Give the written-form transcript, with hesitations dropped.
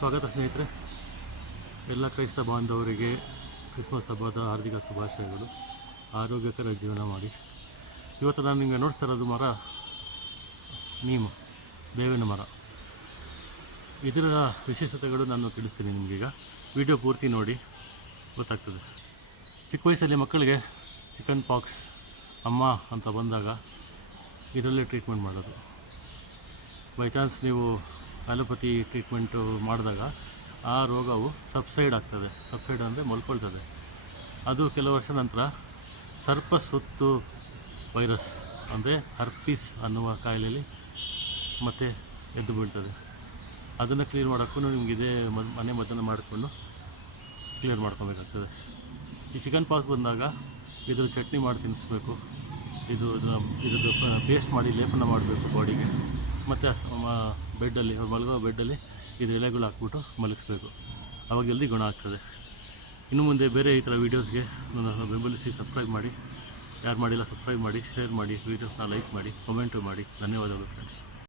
ಸ್ವಾಗತ ಸ್ನೇಹಿತರೆ. ಎಲ್ಲ ಕ್ರೈಸ್ತ ಬಾಂಧವರಿಗೆ ಕ್ರಿಸ್ಮಸ್ ಹಬ್ಬದ ಹಾರ್ದಿಕ ಶುಭಾಶಯಗಳು. ಆರೋಗ್ಯಕರ ಜೀವನ ಮಾಡಿ. ಇವತ್ತು ನಾನು ನಿಮಗೆ ನೋಡ್ತಾ ಇರೋದು ಮರ ಬೇವಿನ ಮರ. ಇದರ ವಿಶೇಷತೆಗಳು ನಾನು ತಿಳಿಸ್ತೀನಿ ನಿಮಗೀಗ. ವಿಡಿಯೋ ಪೂರ್ತಿ ನೋಡಿ ಗೊತ್ತಾಗ್ತದೆ. ಚಿಕ್ಕ ವಯಸ್ಸಲ್ಲಿ ಮಕ್ಕಳಿಗೆ ಚಿಕನ್ ಪಾಕ್ಸ್ ಅಮ್ಮ ಅಂತ ಬಂದಾಗ ಇದರಲ್ಲೇ ಟ್ರೀಟ್ಮೆಂಟ್ ಮಾಡೋದು. ಬೈ ಚಾನ್ಸ್ ನೀವು ಅಲೋಪತಿ ಟ್ರೀಟ್ಮೆಂಟು ಮಾಡಿದಾಗ ಆ ರೋಗವು ಸಬ್ಸೈಡ್ ಆಗ್ತದೆ. ಸಬ್ಸೈಡ್ ಅಂದರೆ ಮಲ್ಕೊಳ್ತದೆ. ಅದು ಕೆಲವು ವರ್ಷ ನಂತರ ಸರ್ಪ ಸುತ್ತು ವೈರಸ್ ಅಂದರೆ ಹರ್ಪೀಸ್ ಅನ್ನುವ ಕಾಯಿಲೆಯಲ್ಲಿ ಮತ್ತೆ ಎದ್ದು ಬೀಳ್ತದೆ. ಅದನ್ನು ಕ್ಲಿಯರ್ ಮಾಡೋಕ್ಕೂ ನಿಮ್ಗೆ ಇದೇ ಮನೆ ಮದ್ದನ್ನು ಮಾಡಿಕೊಂಡು ಕ್ಲಿಯರ್ ಮಾಡ್ಕೊಬೇಕಾಗ್ತದೆ. ಈ ಚಿಕನ್ ಪಾಕ್ಸ್ ಬಂದಾಗ ಇದ್ರ ಚಟ್ನಿ ಮಾಡಿ ತಿನ್ನಿಸ್ಬೇಕು. ಇದ್ರದ್ದು ಪೇಸ್ಟ್ ಮಾಡಿ ಲೇಪನ ಮಾಡಬೇಕು ಬಾಡಿಗೆ. ಮತ್ತು ಬೆಡ್ಡಲ್ಲಿ ಮಲಗುವ ಬೆಡ್ಡಲ್ಲಿ ಇದು ಎಲೆಗಳು ಹಾಕ್ಬಿಟ್ಟು ಮಲಗಿಸ್ಬೇಕು. ಅವಾಗ ಜಲ್ದಿ ಗುಣ ಆಗ್ತದೆ. ಇನ್ನು ಮುಂದೆ ಬೇರೆ ಈ ಥರ ವೀಡಿಯೋಸ್ಗೆ ನನ್ನ ಬೆಂಬಲಿಸಿ ಸಬ್ಸ್ಕ್ರೈಬ್ ಮಾಡಿ. ಯಾರು ಮಾಡಿಲ್ಲ ಸಬ್ಸ್ಕ್ರೈಬ್ ಮಾಡಿ, ಶೇರ್ ಮಾಡಿ, ವೀಡಿಯೋಸ್ನ ಲೈಕ್ ಮಾಡಿ, ಕಮೆಂಟು ಮಾಡಿ. ಧನ್ಯವಾದಗಳು ಫ್ರೆಂಡ್ಸ್.